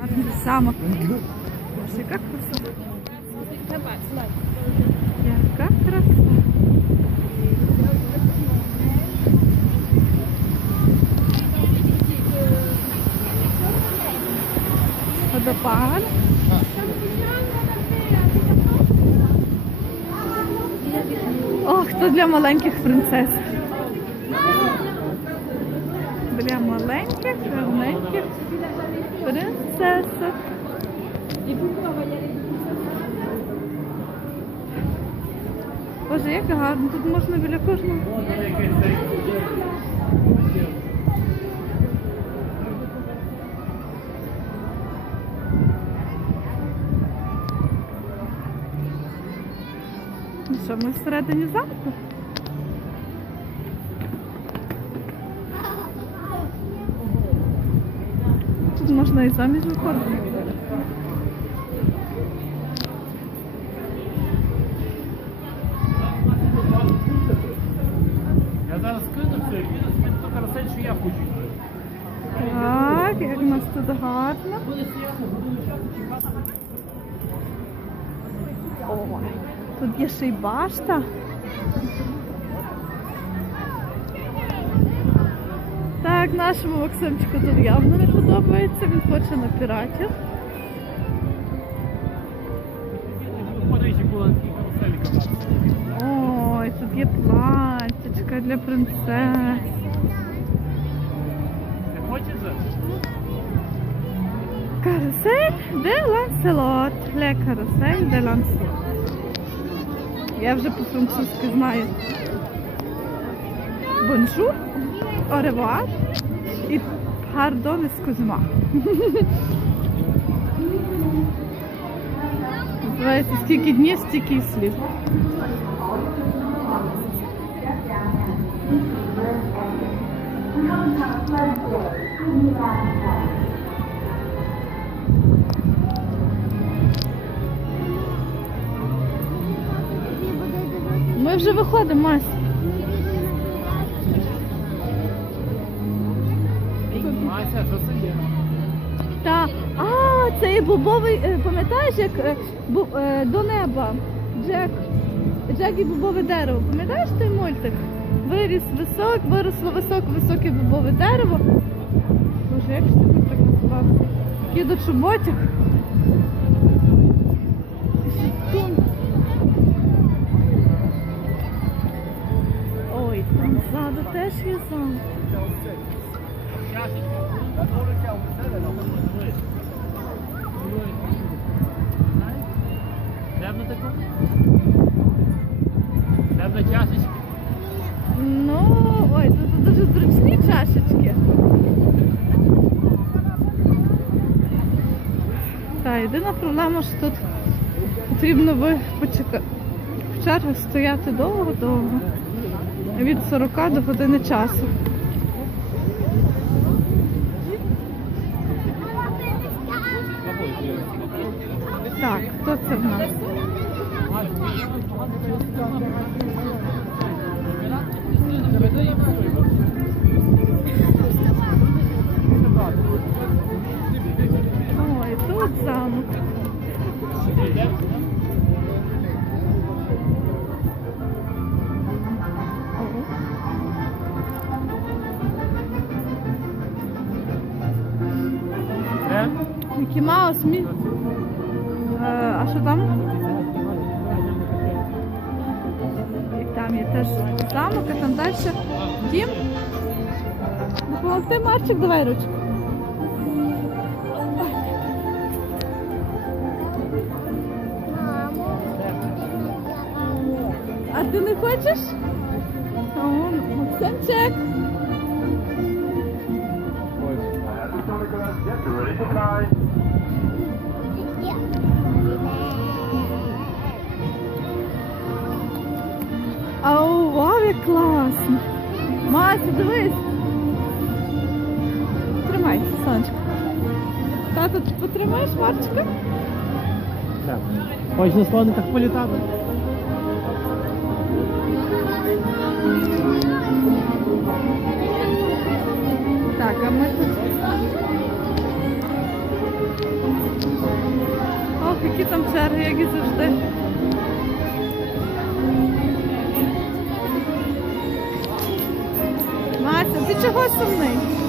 Гарний замок. Ось Яка краса. Яка краса. Водопад. Ох, то для маленьких принцес. Для маленьких, гарненьких принцесок. Боже, як гарно, тут можна біля кожного. Ну що, ми всередині замку? Можна і заміж виходити. Я зараз скину все, і піду собі ту карусель, що я хочу. Так, як у нас тут гарно. Ой, тут є ще й башта. Так, нашому Максимчику тут явно не подобається, він хоче на піратів. Ой, тут є платтячка для принцес. Карусель де Ланселот. Ле карусель де Ланселот. Я вже по-французьки знаю. Бонжур, оревуар і пардон ескузма. Називається скільки днів, стільки й слів. Ми вже виходимо, Мась. Це є? Та, а, це є бобовий, е, пам'ятаєш, як е, бу- е, до неба. Джек. Джек і бобове дерево. Пам'ятаєш той мультик? Виріс висок, виросло високе, високе бобове дерево. Боже, як ж ти так називався? Кіду чоботях. Шипун. Ой, там ззаду теж є Темно тако? Темна чашечка. Ну, ой, тут дуже зручні чашечки. Та, єдина проблема, що тут потрібно ви почекати. В чергах стояти довго-довго. Від 40 до години часу. Так, хто це в нас? Ой, тут замок. Мі... Е, а що там? І там є теж замок, а там далі дім. Допомогти, Марчик, давай ручку. А ти не хочеш? О, Максимчик. Ау, Мася, дивись. Тримай, сонечко. Тато, ти потримаєш Марчика? Так. Хочеш на слониках політати? Так, а ми тут які там черги, як і завжди. Ти чого сумний?